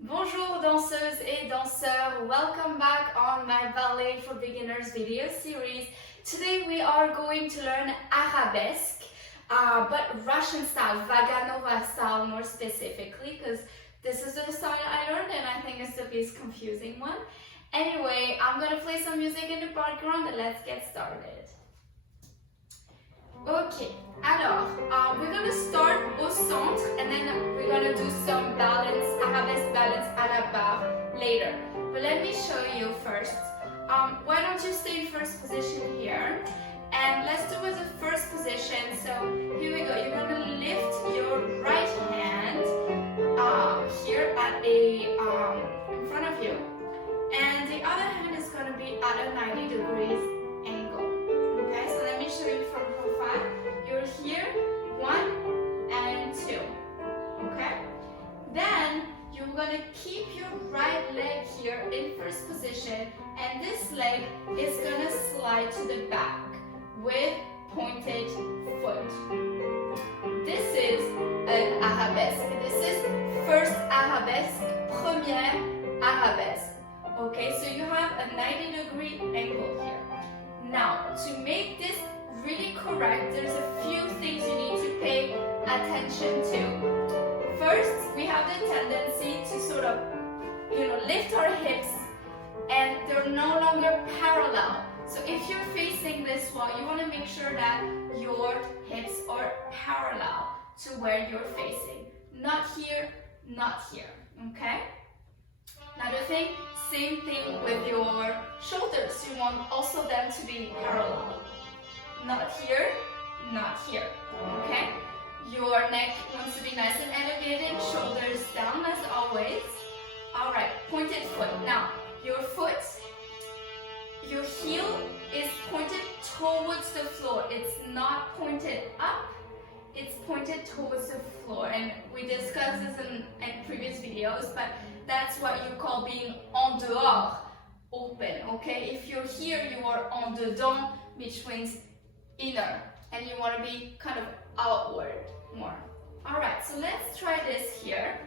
Bonjour danseuses et danseurs, welcome back on my Ballet for Beginners video series. Today we are going to learn Arabesque, but Russian style, Vaganova style more specifically, because this is the style I learned and I think it's the least confusing one. Anyway, I'm gonna play some music in the background and let's get started. Ok, alors, we're gonna start au centre and then we're gonna do some balance, Arabesque balance à la barre later. But let me show you first. Why don't you stay in first position here? And let's do with the first position. So here we go. You're gonna lift your right hand here at in front of you, and the other hand is gonna be at a 90 degrees angle. Okay, so let me show you from profile. You're here, 1 and 2. Okay, then you're gonna keep your right leg here in first position, and this leg is gonna slide to the back with pointed foot. This is an arabesque. This is first arabesque, première arabesque. Okay, so you have a 90-degree angle here. Now, to make this really correct, there's a few things you need to pay attention to. First, we have the tendency to sort of, lift our hips and they're no longer parallel. So if you're facing this wall, you want to make sure that your hips are parallel to where you're facing. Not here, not here, okay? Another thing, same thing with your shoulders. You want also them to be parallel. Not here, not here, okay? Your neck wants to be nice and elevated, shoulders down as always. All right, pointed foot. Now, your foot, your heel is pointed towards the floor. It's not pointed up, it's pointed towards the floor. And we discussed this in previous videos, but that's what you call being en dehors, open, okay? If you're here, you are en dedans, which means inner, and you want to be kind of outward more. All right, so let's try this here.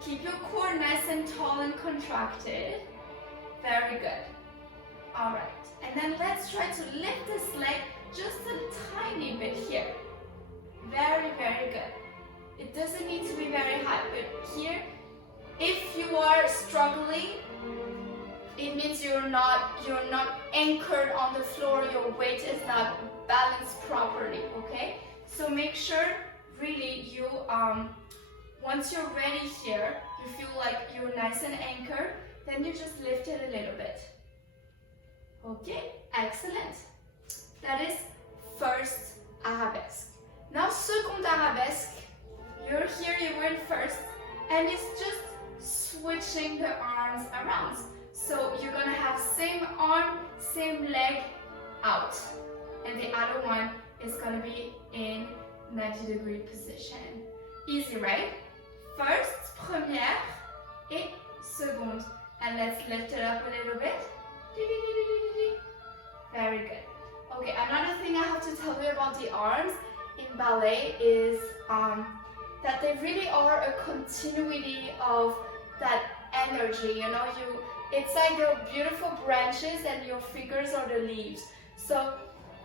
Keep your core nice and tall and contracted. Very good. All right, and then let's try to lift this leg just a tiny bit here. Very, very good. It doesn't need to be very high, but here, if you are struggling, it means you're not anchored on the floor, your weight is not balanced properly, okay? So make sure really you, once you're ready here, you feel like you're nice and anchored, then you just lift it a little bit. Okay, excellent. That is first arabesque. Now second arabesque, you're here, you were in first, and it's just switching the arms around. So you're gonna have same arm, same leg out, and the other one is gonna be in 90-degree position. Easy, right? First, première, et seconde. And let's lift it up a little bit. Very good. Okay, another thing I have to tell you about the arms in ballet is that they really are a continuity of that energy, it's like they're beautiful branches and your fingers are the leaves. So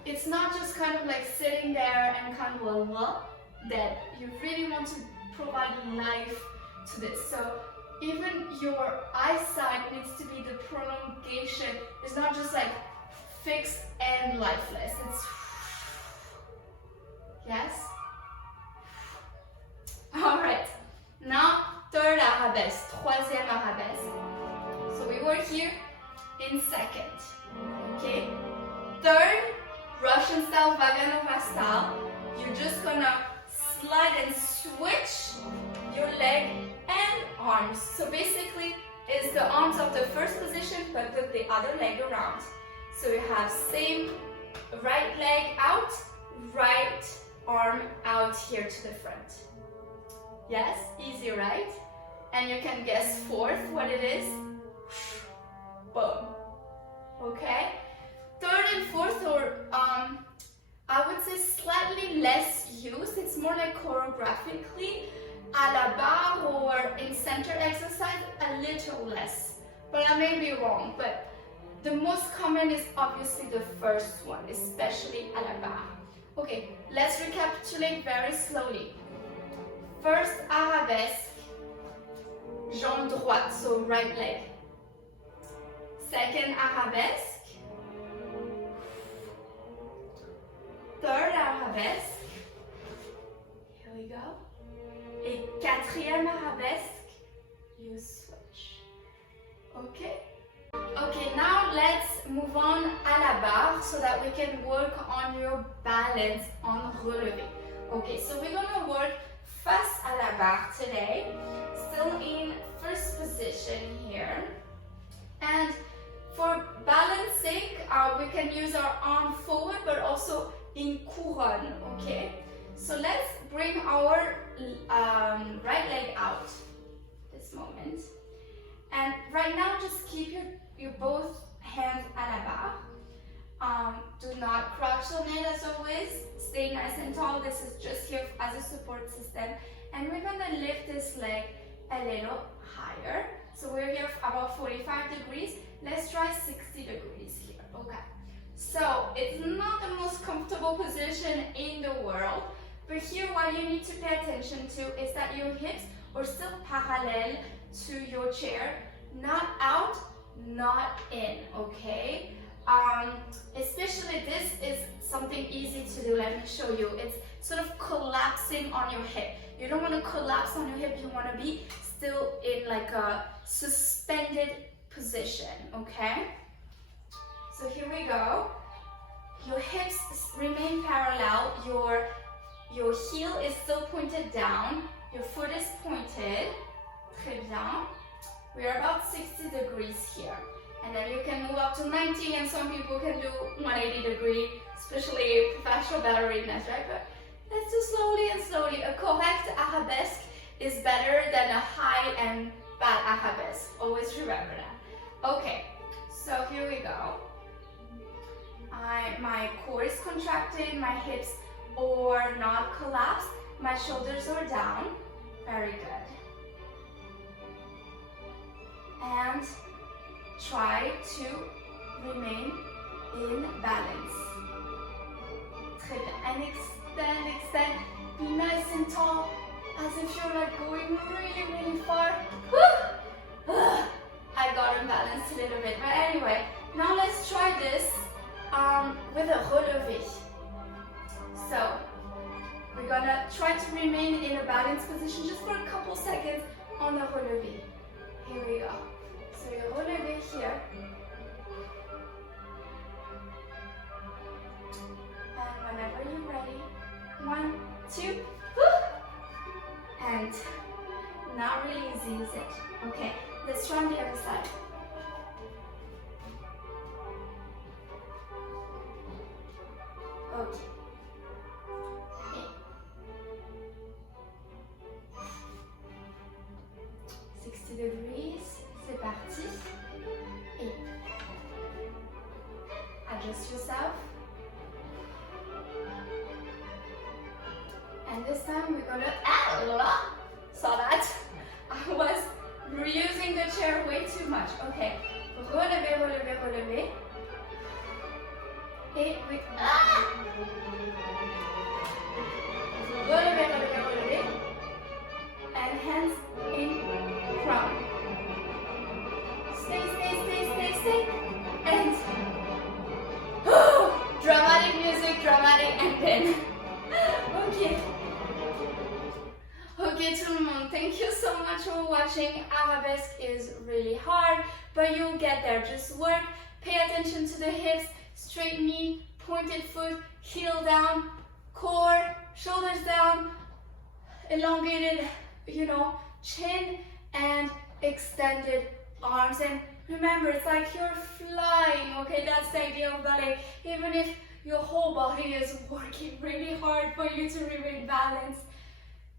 it's not just kind of like sitting there and kind of dead. You really want to provide life to this. So even your eyesight needs to be the prolongation. It's not just like fixed and lifeless. It's yes. All right. Now third arabesque, troisième arabesque. So we were here in second, okay? Third, Russian style, Vaganova style. You're just gonna slide and switch your leg and arms. So basically, it's the arms of the first position, but with the other leg around. So you have same right leg out, right arm out here to the front. Yes, easy, right? And you can guess fourth what it is. Boom. Okay? Third and fourth are, I would say slightly less used. It's more like choreographically à la barre or in center exercise, a little less. But I may be wrong, but the most common is obviously the first one, especially à la barre. Okay, let's recapitulate very slowly. First arabesque, jambe droite, so right leg. Second arabesque. Third arabesque. Here we go. Et quatrième arabesque, you switch. Okay? Okay, now let's move on à la barre so that we can work on your balance on relevé. Okay, so we're gonna work face à la barre today, still in first position here. And for balance sake, we can use our arm forward but also in couronne, okay? So let's bring our right leg out this moment. And right now, just keep your both hands à la barre. Do not crouch on it as always. Stay nice and tall. This is just here as a support system. And we're gonna lift this leg a little higher. So we're here about 45 degrees. Let's try 60 degrees here, okay? So it's not the most comfortable position in the world, but here what you need to pay attention to is that your hips are still parallel to your chair, not out, not in, okay? Especially this is something easy to do. Let me show you. It's sort of collapsing on your hip. You don't want to collapse on your hip. You want to be still in like a suspended position, okay? So here we go. Your hips remain parallel. Your heel is still pointed down. Your foot is pointed. Très bien. We are about 60 degrees here. And then you can move up to 90, and some people can do 180 degree, especially professional ballerinas, right? But let's do slowly and slowly. A correct arabesque is better than a high and bad arabesque. Always remember that. Okay, so here we go. My core is contracted, my hips are not collapsed, my shoulders are down. Very good. And try to remain in balance. Très bien. And extend, extend. Be nice and tall, as if you're like going really, really far. I got imbalanced a little bit, but anyway, now let's try this with a relevé. So we're gonna try to remain in a balanced position just for a couple seconds on the relevé. Here we go. So you relevé here. And whenever you're ready, 1, 2, and not really easy, is it? Okay, let's try on the other side. Okay. 60 degrees, c'est parti. Et adjust yourself. And this time we're gonna, saw that? I was reusing the chair way too much. Okay, relevé, relevé, relevé. Et we, relevé, relevé, relevé. And hands in crown. Stay, stay, stay, stay, stay. And dramatic music, dramatic, and then okay. Okay, tout le monde, thank you so much for watching. Arabesque is really hard, but you'll get there. Just work, pay attention to the hips, straight knee, pointed foot, heel down, core, shoulders down, elongated, chin, and extended arms. And remember, it's like you're flying, okay? That's the idea of ballet. Even if your whole body is working really hard for you to remain balanced,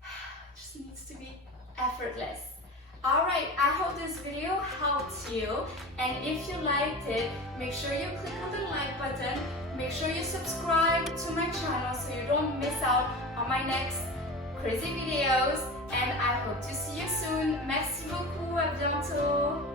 it just needs to be effortless. Alright, I hope this video helped you, and if you liked it, make sure you click on the like button, make sure you subscribe to my channel so you don't miss out on my next crazy videos, and I hope to see you soon. Merci beaucoup, à bientôt.